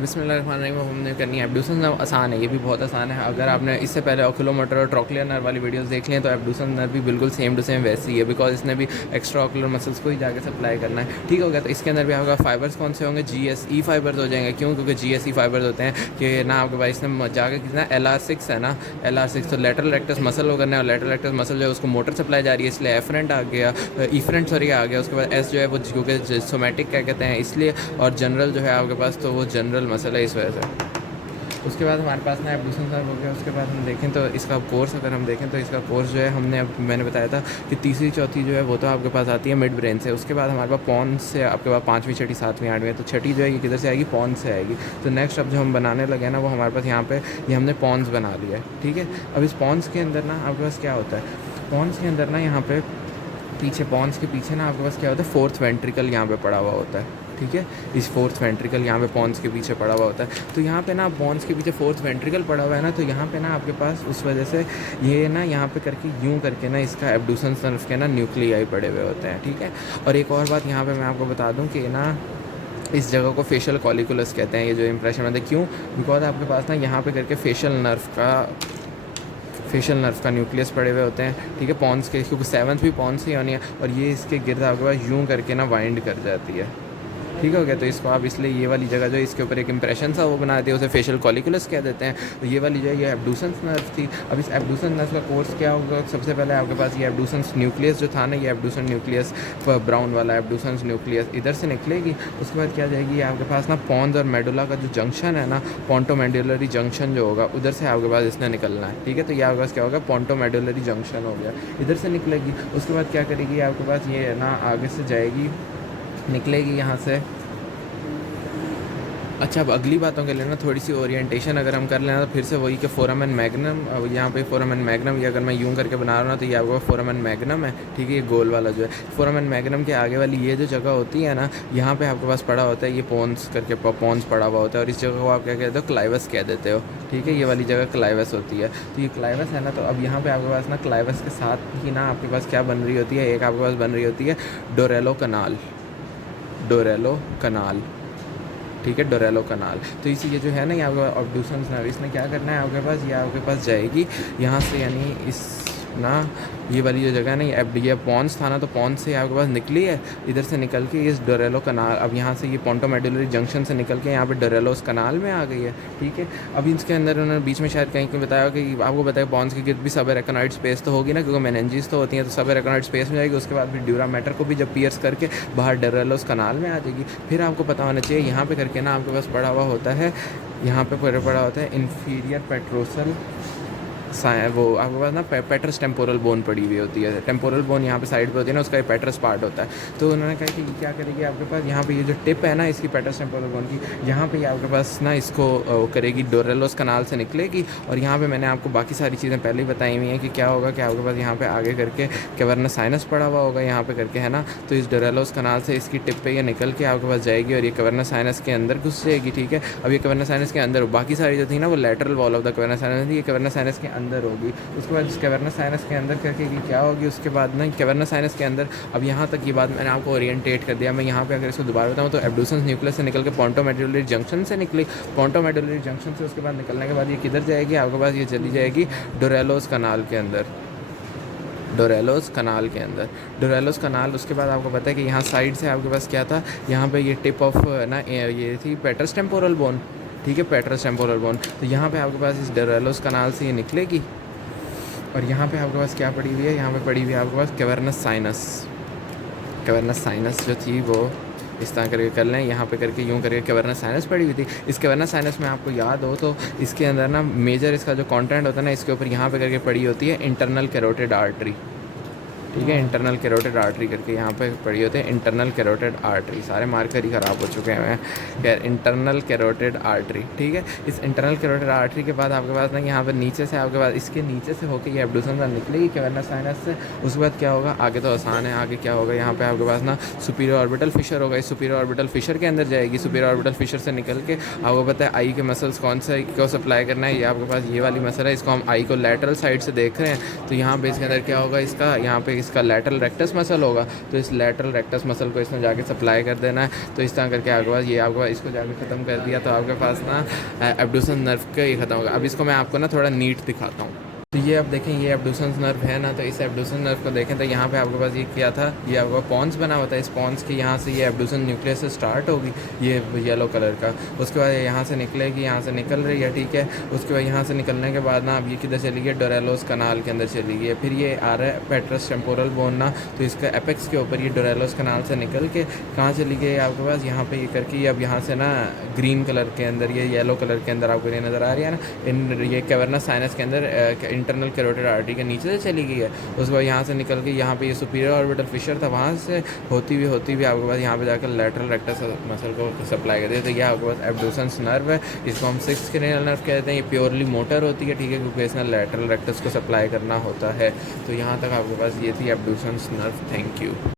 बिस्मिल्लाहिर्रहमानिर्रहीम हमने करनी है एब्ड्यूसन आसान है, ये भी बहुत आसान है। अगर आपने इससे पहले ओकुलोमोटर और ट्रोक्लियर नर्व वाली वीडियोस देख ली हैं तो एब्ड्यूसन नर्व भी बिल्कुल सेम टू सेम वैसी ही है, बिकॉज इसने भी एक्स्ट्रा ओकुलर मसल्स को ही जाके सप्लाई करना है। ठीक हो गया। तो इसके अंदर भी आपका फाइबर्स कौन से होंगे? GSE फाइबर्स हो जाएंगे। क्यों? क्योंकि GSE फाइबर्स होते हैं कि ना आपके पास इसने जाके कितना LR6 है ना, LR6 तो लेटरल रेक्टस मसल हो करना है, और लेटरल रेक्टस मसल जो है उसको मोटर सप्लाई जा रही है, इसलिए एफरेंट आ गया, ईफरेंट सॉरी आ गया। उसके बाद एस जो है वो क्योंकि सोमेटिक क्या कहते हैं इसलिए, और जनरल जो है आपके पास तो वो जनरल मसल है इस वजह से। उसके बाद हमारे पास ना एब्ड्यूसन नर्व हो गया। उसके बाद हम देखें तो इसका कोर्स अगर हम देखें तो इसका कोर्स जो है मैंने बताया था कि तीसरी चौथी जो है वो तो आपके पास आती है मिड ब्रेन से। उसके बाद हमारे पास पॉन्स से आपके पास पाँचवीं छठी सातवीं आठवीं है, तो छठी जो है ये किधर से आएगी? पॉन्स से आएगी। तो नेक्स्ट अब जो हम बनाने लगे ना वो हमारे पास यहाँ पे ये हमने पॉन्स बना लिया है। ठीक है। अब इस पॉन्स के अंदर ना आपके पास क्या होता है? पॉन्स के अंदर ना यहाँ पे पीछे पॉन्स के पीछे ना आपके पास क्या होता है? फोर्थ वेंट्रिकल यहाँ पे पड़ा हुआ होता है। ठीक है। इस फोर्थ वेंट्रिकल यहाँ पे पॉन्स के पीछे पड़ा हुआ होता है। तो यहाँ पे ना पॉन्स के पीछे फोर्थ वेंट्रिकल पड़ा हुआ है ना, तो यहाँ पे ना आपके पास उस वजह से ये ना यहाँ पे करके यूँ करके ना इसका एब्ड्यूसन नर्व के ना न्यूक्लियाई पड़े हुए होते हैं। ठीक है। और एक और बात यहाँ पे मैं आपको बता दूँ कि ना इस जगह को फेशियल कॉलिकुलस कहते हैं, ये जो इंप्रेशन है। क्यों? बिकॉज आपके पास ना यहाँ पे करके फेशियल नर्व का न्यूक्लियस पड़े हुए होते हैं। ठीक है। पॉन्स के, क्योंकि सेवंथ भी पॉन्स ही होनी है, और ये इसके गिर्द आपके पास यूँ करके ना वाइंड कर जाती है। ठीक हो गया। तो इसको आप इसलिए ये वाली जगह जो इसके ऊपर एक इंप्रेशन सा वो बनाते हैं उसे फेशियल कॉलिकुलस कह देते हैं। तो ये वाली जो है ये एब्ड्यूसन नर्व थी। अब इस एब्ड्यूसन नर्व का कोर्स क्या होगा? सबसे पहले आपके पास ये एब्ड्यूसन न्यूक्लियस जो था ना, ये एब्ड्यूसन न्यूक्लियस ब्राउन वाला एब्ड्यूसन न्यूक्लियस इधर से निकलेगी। उसके बाद क्या जाएगी? आपके पास ना पॉन्स और मेडुला का जो जंक्शन है ना, पोंटोमेडुलरी जंक्शन जो होगा उधर से आपके पास इसने निकलना है। ठीक है। तो ये आपके पास क्या होगा? पोंटोमेडुलरी जंक्शन हो गया, इधर से निकलेगी। उसके बाद क्या करेगी? आपके पास ये ना आगे से जाएगी, निकलेगी यहाँ से। अच्छा, अब अगली बातों के लिए ना थोड़ी सी ओरिएंटेशन अगर हम कर लेना तो फिर से वही कि फोरामेन मैग्नम, यहाँ पे फोरामेन मैग्नम, ये अगर मैं यूँ करके बना रहा हूँ ना तो ये आपका फोरामेन मैग्नम है। ठीक है। ये गोल वाला जो है फोरामेन मैग्नम के आगे वाली ये जो जगह होती है ना, यहाँ पे आपके पास पड़ा होता है ये पॉन्स करके, पॉन्स पड़ा हुआ होता है, और इस जगह को आप क्या कहते हो? क्लाइवस कह देते हो। ठीक है। ये वाली जगह क्लाइवस होती है। तो ये क्लाइवस है ना, तो अब यहाँ पर आपके पास ना क्लाइवस के साथ ही ना आपके पास क्या बन रही होती है? एक आपके पास बन रही होती है डोरेलो कनाल। डोरेलो कनाल। ठीक है। डोरेलो कनाल। तो इसी ये जो है ना, यहाँ एब्ड्यूसन नर्व, इसने क्या करना है आपके पास? ये आपके पास जाएगी यहाँ से, यानी इस ना ये वाली जो जगह है ना, ये पॉन्स था ना, तो पॉन्स से आपके पास निकली है, इधर से निकल के इस डोरेलो कनाल, अब यहाँ से ये पोंटोमेडुलरी जंक्शन से निकल के यहाँ पे डोरेलोस कनाल में आ गई है। ठीक है। अब इसके अंदर उन्होंने बीच में शायद कहीं बताया कि आपको बताया पॉन्स के गिर्द भी सब एरेकनॉइड स्पेस तो होगी ना, क्योंकि मेनिंजेस तो होती हैं, तो सब एरेकनॉइड स्पेस में जाएगी। उसके बाद फिर ड्यूरा मैटर को भी जब पियर्स करके बाहर डोरेलोस कनाल में आ जाएगी। फिर आपको पता होना चाहिए यहाँ पे करके ना आपके पास पड़ा हुआ होता है, यहाँ पे पड़ा होता है इन्फीरियर पेट्रोसल, वो आपके पास ना पेट्रस टेम्पोरल बोन पड़ी हुई होती है। टेम्पोरल बोन यहाँ पे साइड पे होती है ना, उसका पेट्रस पार्ट होता है। तो उन्होंने कहा कि क्या करेगी आपके पास यहाँ पे ये जो टिप है ना इसकी पेट्रस टेम्पोरल बोन की, यहाँ पे आपके पास ना इसको करेगी डोरेलोस कनाल से निकलेगी। और यहाँ पे मैंने आपको बाकी सारी चीज़ें पहले ही बताई हुई हैं कि क्या होगा कि आपके पास यहाँ पे आगे करके कैवर्नस साइनस पड़ा हुआ होगा यहाँ पे करके, है ना। तो इस डोरेलोस कनाल से इसकी टिप पे ये निकल के आपके पास जाएगी और ये कैवर्नस साइनस के अंदर घुस जाएगी। ठीक है। अब ये कैवर्नस साइनस के अंदर, बाकी सारी जो थी ना वो lateral wall of the cavernous sinus थी, ये कैवर्नस साइनस के अंदर होगी। उसके बाद कैवर्नस साइनस के अंदर करके कि क्या होगी? उसके बाद ना कैवर्नस साइनस के अंदर, अब यहाँ तक ये बात मैंने आपको ओरिएंटेट कर दिया। मैं यहाँ पे अगर इसको दोबारा बताऊँ तो एब्ड्यूसन न्यूक्लियस से निकल के पोंटोमेडुलरी जंक्शन से निकली, पोंटोमेडुलरी जंक्शन से उसके बाद निकलने के बाद ये किधर जाएगी? आपके पास ये चली जाएगी डोरेलोस कनाल के अंदर। डोरेलोस कनाल के अंदर, डोरेलोस कनाल। उसके बाद आपको पता है कि यहाँ साइड से आपके पास क्या था? यहाँ पे ये टिप ऑफ ना ये थी पेट्रस टेम्पोरल बोन। ठीक है। पेट्रस टेम्पोरल बोन। तो यहाँ पे आपके पास इस डोरेलोस कनाल से ये निकलेगी, और यहाँ पे आपके पास क्या पड़ी हुई है? यहाँ पे पड़ी हुई है आपके पास कैवर्नस साइनस। कैवर्नस साइनस जो थी वो इस तरह करके कर लें, यहाँ पे करके यूँ करके कैवर्नस साइनस पड़ी हुई थी। इस कैवर्नस साइनस में आपको याद हो तो इसके अंदर ना मेजर इसका जो कंटेंट होता है ना, इसके ऊपर यहाँ पे करके पड़ी होती है इंटरनल कैरोटिड आर्टरी। ठीक है। इंटरनल कैरोटिड आर्टरी करके यहाँ पे पड़ी होते हैं इंटरनल कैरोटिड आर्टरी। सारे मार्कर ही ख़राब हो चुके हैं यार। Internal carotid artery. ठीक है। इस इंटरनल कैरोटिड आर्टरी के बाद आपके पास ना यहाँ पे नीचे से आपके पास इसके नीचे से होकर ये एब्ड्यूसन नर्व निकलेगी कैवर्नस साइनस से। उसके बाद क्या होगा? आगे तो आसान है, आगे क्या होगा? यहाँ पे आपके पास ना सुपीरियर ऑर्बिटल फिशर होगा, इस सुपीरियर ऑर्बिटल फिशर के अंदर जाएगी। सुपीरियर ऑर्बिटल फिशर से निकल के आपको पता है आई के मसल्स कौन से को सप्लाई करना है, ये आपके पास ये वाली मसल है, इसको हम आई को लेटरल साइड से देख रहे हैं। तो यहाँ पे इसके अंदर क्या होगा? इसका यहाँ पे इसका लैटरल रेक्टस मसल होगा, तो इस लैटरल रेक्टस मसल को इसमें जाके सप्लाई कर देना है। तो इस तरह करके आपके पास ये आपके पास इसको जाके ख़त्म कर दिया तो आपके पास ना एब्डक्शन नर्व का ये ख़त्म होगा। अब इसको मैं आपको ना थोड़ा नीट दिखाता हूँ। तो ये अब देखें, ये एब्डक्शन नर्व है ना, तो इस एब्डक्शन नर्व को देखें तो यहाँ पे आपके पास ये क्या था, ये आपका पॉन्स बना हुआ था। इस पॉन्स के यहाँ से ये एब्डक्शन न्यूक्लियस से स्टार्ट होगी, ये येलो कलर का। उसके बाद यहाँ से निकलेगी, यहाँ से निकल रही है, ठीक है। उसके बाद यहाँ से निकलने के बाद ना अब ये किधर चली गई, डोरेलोस कनाल के अंदर चली गई है। फिर ये आ रहा है पेट्रस टेम्पोरल बोन ना, तो इसका एपेक्स के ऊपर ये डोरेलोस कनाल से निकल के कहाँ चली गई आपके पास, यहाँ पे ये करके ये अब यहाँ से ना ग्रीन कलर के अंदर, ये येलो कलर के अंदर आपको ये नज़र आ रही है ना, ये कैवर्नस साइनस के अंदर इंटरनल कैरोटिड आर्टरी के नीचे से चली गई है। उसके बाद यहाँ से निकल के यहाँ पे ये सुपीरियर ऑर्बिटल फिशर था, वहाँ से होती हुई आपके पास यहाँ पे जाकर लैटरल रेक्टस मसल को सप्लाई करती है। तो यह आपके पास एब्डक्शन नर्व है, इसको हम 6th क्रेनियल नर्व कहते हैं। ये प्योरली मोटर होती है, ठीक है, क्योंकि इसमें लैटरल रेक्टस को सप्लाई करना होता है। तो यहाँ तक आपके पास ये थी एब्डक्शन नर्व। Thank you.